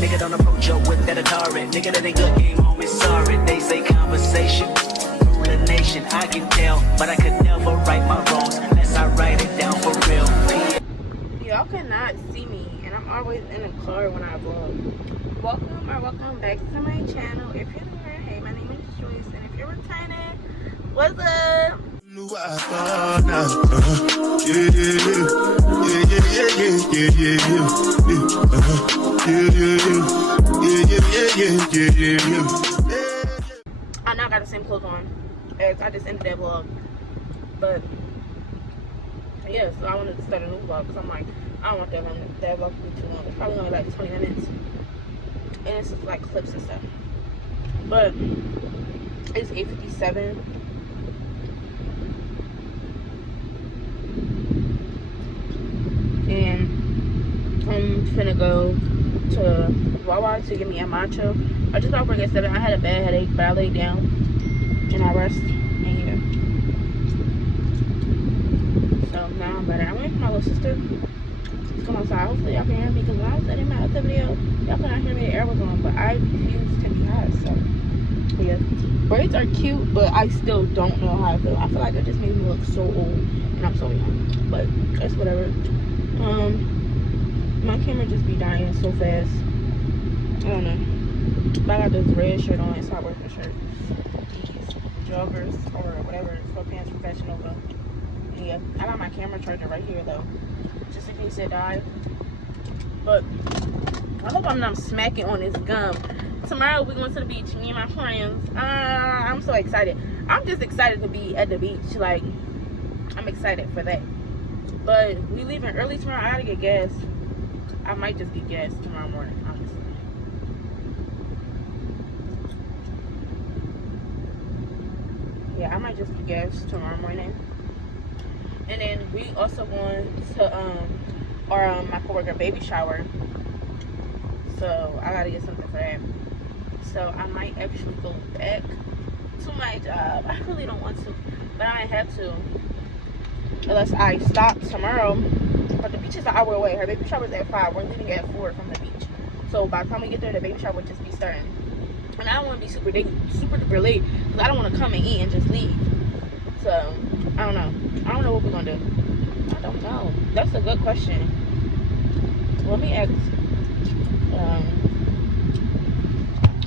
Nigga don't approach your whip that Atari. Nigga that ain't good game, homie, sorry. They say conversation, rule the nation. I can tell, but I could never right my wrongs unless I write it down for real. Y'all cannot see me, and I'm always in the car when I vlog. Welcome back to my channel. If you're new here, hey, my name is Joyce, and if you're returning, what's up? I now got the same clothes on as I just ended that vlog, but yeah, so I wanted to start a new vlog because I'm like, I don't want that vlog to be too long. It's probably only like 20 minutes, and it's just like clips and stuff. But it's 8:57. And I'm finna go to Wawa to get me a matcha. I just got work at 7. I had a bad headache, but I laid down and I rest. And yeah. So now I'm better. I'm waiting for my little sister to come outside. Hopefully y'all can hear me, because when I was editing my other video, y'all could not hear me. The air was on, but I refuse to be hot. So yeah, braids are cute, but I still don't know how I feel. I feel like it just made me look so old, and I'm so young. But that's whatever. My camera just be dying so fast. I don't know. But I got this red shirt on. It's not working shirt. These joggers or whatever, sweatpants, professional though. Yeah, I got my camera charger right here though, just in case it died. But I hope I'm not smacking on this gum. Tomorrow we're going to the beach, me and my friends. I'm so excited. I'm just excited to be at the beach. Like, I'm excited for that. But we leaving early tomorrow. I gotta get gas. I might just get gas tomorrow morning, honestly. Yeah, I might just get gas tomorrow morning. And then we also going to my coworker baby shower. So I gotta get something for that. So I might actually go back to my job. I really don't want to, but I might have to. Unless I stop tomorrow. But the beach is an hour away. Her baby shower is at 5. We're leaving at 4 from the beach. So by the time we get there, the baby shower will just be starting. And I don't want to be super duper late, because I don't want to come and eat and just leave. So I don't know. I don't know what we're gonna do. I don't know. That's a good question. Let me ask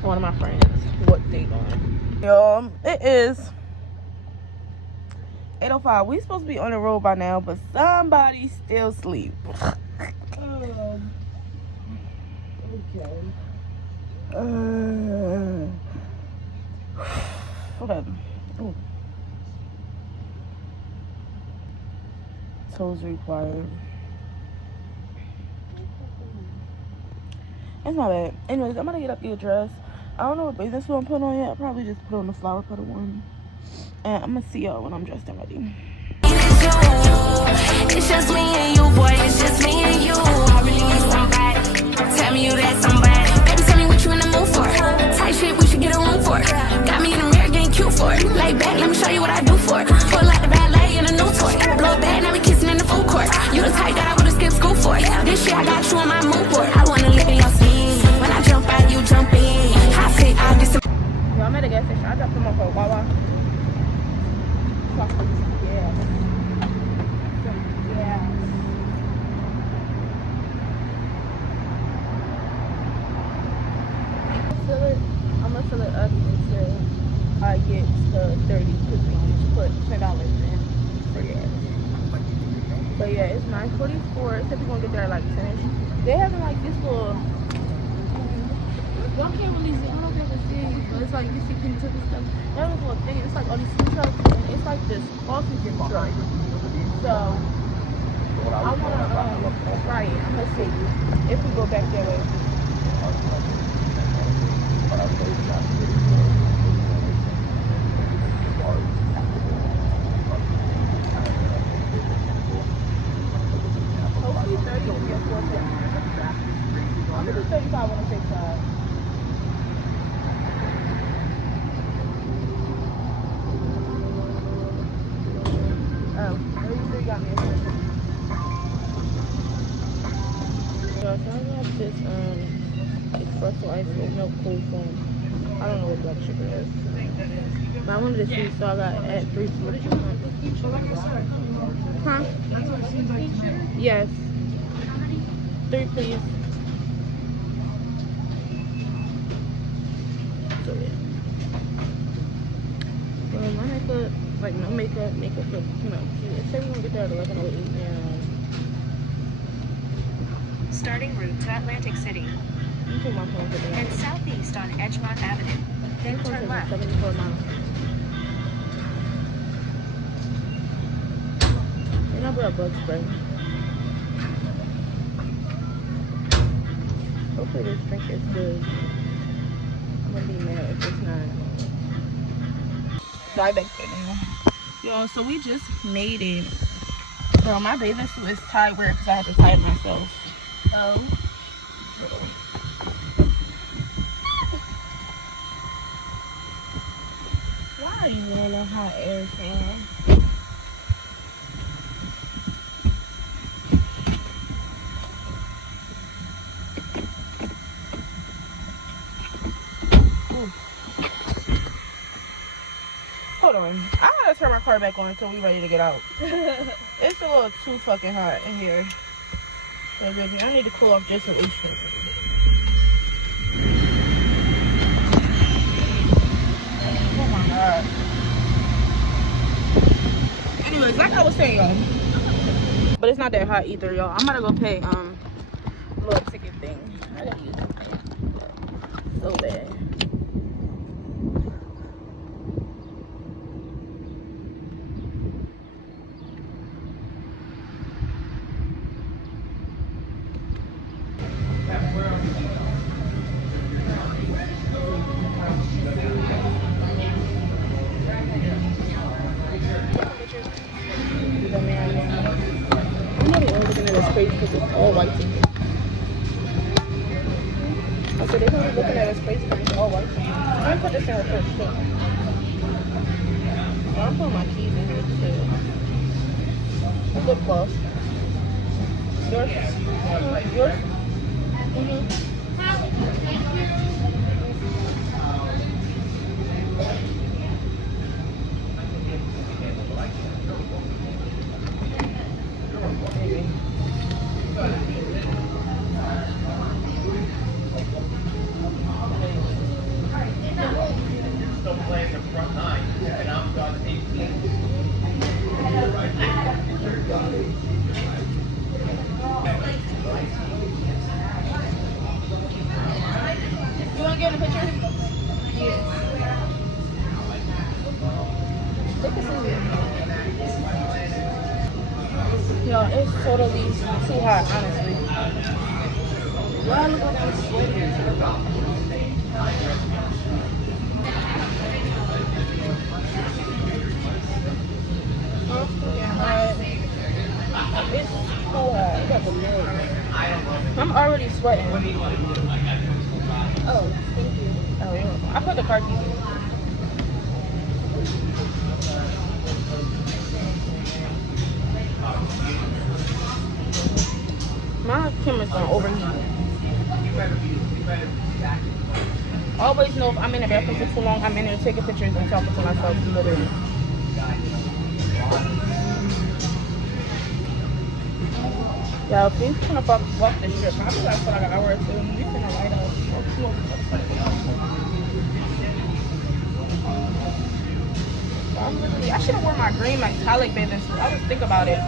one of my friends what they doing. Y'all, it is 8:05. We supposed to be on the road by now, but somebody still sleep. Okay. Okay. Ooh. Toes required. It's not bad. Anyways, I'm gonna get up your dress. I don't know what bathing suit I'm putting on yet. I'll probably just put on the flower petal one. And I'm gonna see y'all when I'm dressed and ready. It's just me and you, boy. It's just me and you. I really need somebody. Tell me you that somebody. Baby, tell me what you in the mood for. Tight shit, we should get a room for. Got me in the mirror, getting cute for it. Lay back, let me show you what I do for it. Pull like the ballet in a new toy. Blow back, now we kissing in the food court. You the type that I would've skipped school for. This shit, I got you on my mood board. I wanna live in your skin. When I jump out, you jump in. I say I just. Yo, I'm at a gas station. I dropped them off at Wawa. Yeah. I'm gonna fill it up until I get to 30, because we each put $10 in for gas. But yeah, it's 9:44. It said we're gonna get there at like 10. They having like this little, y'all can't really see, I don't know if y'all can see, but it's like you see people and stuff. They have this little thing, it's like all these food trucks, and it's like this sausage truck. So I wanna try it. I'm gonna see if we go back that way. Hopefully 30 will be a 4 I'm gonna do 35 on the safe side. Oh, you still got me a question. So I got this espresso ice with milk cold foam. I don't know what black sugar is. But I wanted to see, so I got at 3 flavors. Huh? Yes. 3, please. So yeah. Well, my makeup, like no makeup look, you know, cute. It said we're gonna get there at 11:08 now. Starting route to Atlantic City. I'm taking my phone today. And southeast on Edgemont Avenue. Then turn left. 74 miles. And I brought bug spray. Hopefully this drink is good. I'm gonna be mad if it's not. Drive back there now. Yo, so we just made it. Girl, my bathing suit is tied weird because I had to tie it myself. Oh. Why are you in a hot air fan? Hold on. I gotta turn my car back on until we ready to get out. It's a little too fucking hot in here. So baby, I need to cool off just a little bit. Oh my god. Anyways, like I was saying, y'all. But it's not that hot either, y'all. I'm gonna go pay little ticket thing. I gotta use it so bad. Because it's all white to me. I said they're gonna be looking at us crazy because it's all white to me. I'm gonna put this in first too. I'm putting my keys in here too. Lip gloss. Yours? Yours? Yo, it's totally too hot, honestly. Y'all look like I'm sweating. It's too hot. I'm already sweating. Oh, thank you. Oh, yeah. I put the car keys in. My camera's gonna overheat. I always know if I'm in the bathroom for too long, I'm in there taking pictures and talking to myself, literally. Yeah, if we gonna walk the strip, I'll be like for like an hour or two, and we're gonna light up. I should have worn my green metallic bathing suit. I was thinking about it,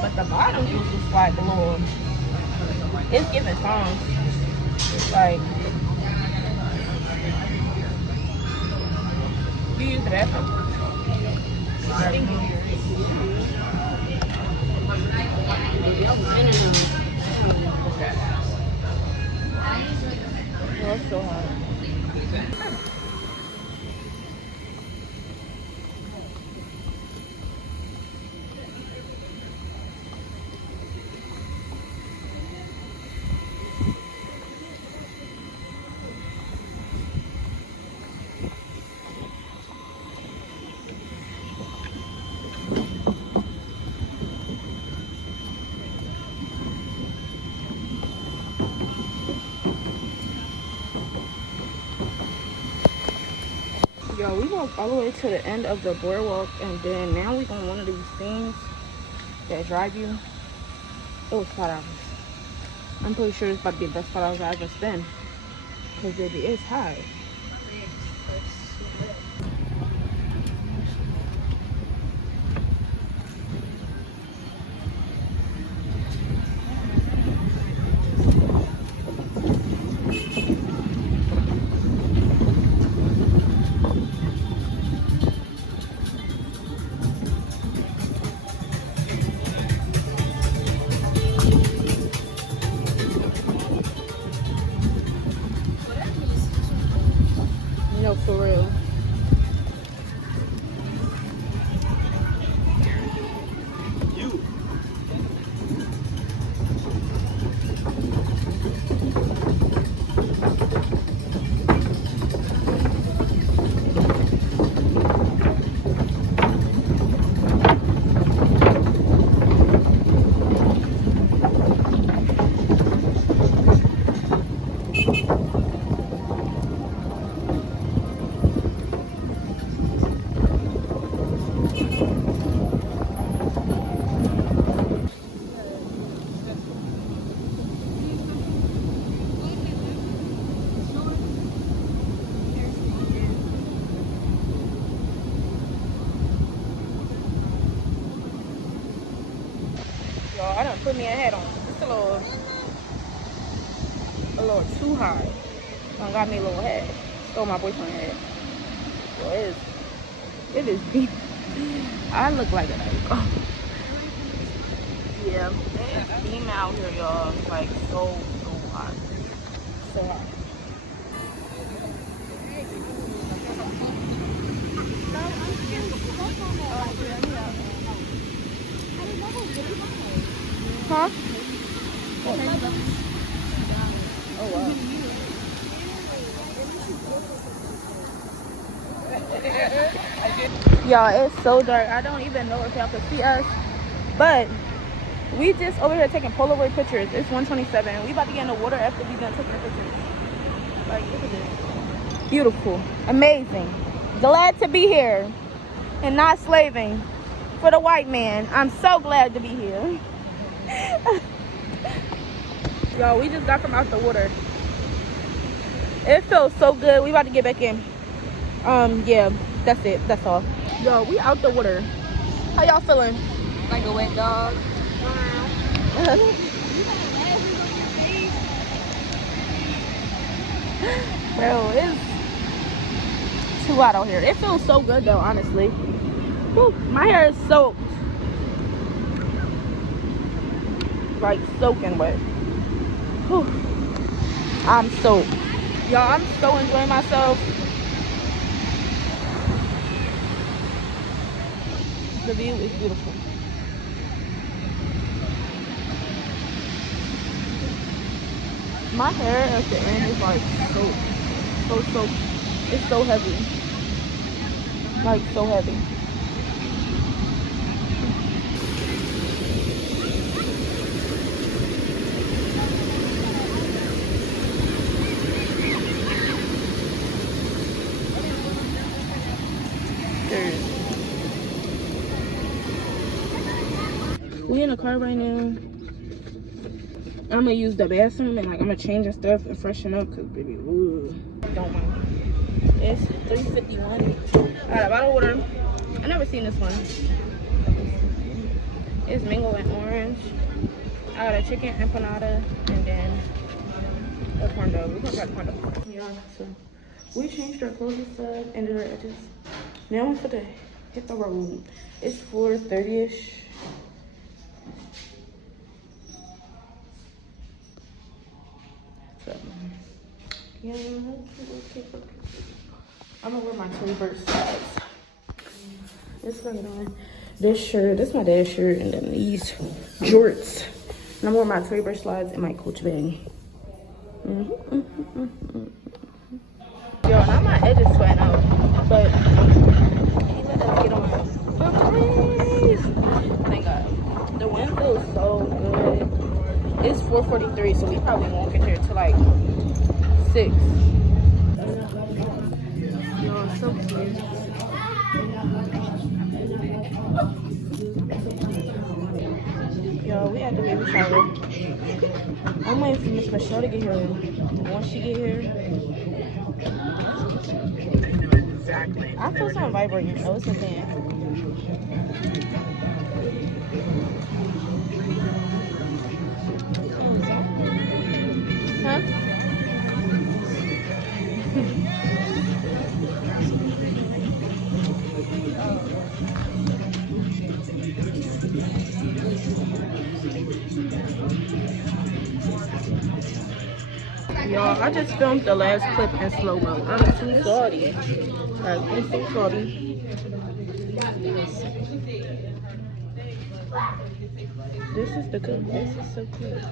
but the bottom is just like a little. It's giving songs. Like, you use the bathroom? Thank you. Oh, it's so hot. Yo, we walked all the way to the end of the boardwalk, and then now we on one of these things that drive you. It was $5. I'm pretty sure it's about to be the best $5 I ever spent. Because baby, it's high. No, for real. Y'all, I done put me a hat on. It's a little too high. Done got me a little hat. Stole my boyfriend hat. Yo, it is deep. I look like a oh. Yeah, it's beam out here, y'all. It's like so hot. So hot. Huh? Oh wow. Y'all, it's so dark. I don't even know if y'all can see us. But we just over here taking Polaroid pictures. It's 1:27. We about to get in the water after we done taking the pictures. Like, look at this. Beautiful. Amazing. Glad to be here and not slaving for the white man. I'm so glad to be here. Y'all, we just got from out the water. It feels so good. We about to get back in. Yeah, that's it. That's all. Yo, we out the water. How y'all feeling? Like a wet dog. Bro, it's too hot out here. It feels so good though, honestly. Whew, my hair is soaked. Like soaking wet. Whew. I'm soaked. Y'all, I'm so enjoying myself. The view is beautiful. My hair at the end is like so it's so heavy. Like so heavy. We in the car right now. I'm gonna use the bathroom and like I'm gonna change and stuff and freshen up because baby, ooh, don't mind. It's 3:51. I got a bottle of water. I never seen this one. It's mango and orange. I got a chicken empanada and then a corn dog. We're gonna try the corn dog. Yeah, so we changed our clothes and stuff and did our edges. Now I'm gonna hit the road. It's 4:30ish. Yeah, I'm gonna wear my Tory Burch slides. This is what I'm doing. This shirt, this is my dad's shirt, and then these jorts. And I'm wearing my Tory Burch slides and my Coach bag. Yo, now my edges sweating out, but he let us get on. Thank God. The wind feels so good. It's 4:43, so we probably won't get here till like 6. Yo, So cute. Yo, we at the baby shower. I'm waiting for Miss Michelle to get here. Once she get here, Exactly. I feel something vibrating. Oh, it's a fan. Huh? Y'all, I just filmed the last clip in slow-mo. I'm too salty. Like, I'm so salty. This is the good. This is so cute.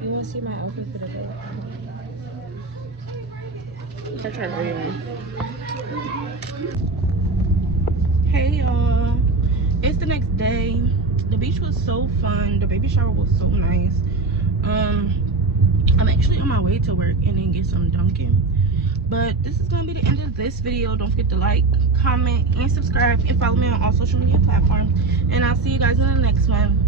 You want to see my outfit for the day? I'm trying to read one. Hey y'all, it's the next day. The beach was so fun. The baby shower was so nice. I'm actually on my way to work and then get some Dunkin'. But this is gonna be the end of this video. Don't forget to like, comment, and subscribe, and follow me on all social media platforms. And I'll see you guys in the next one.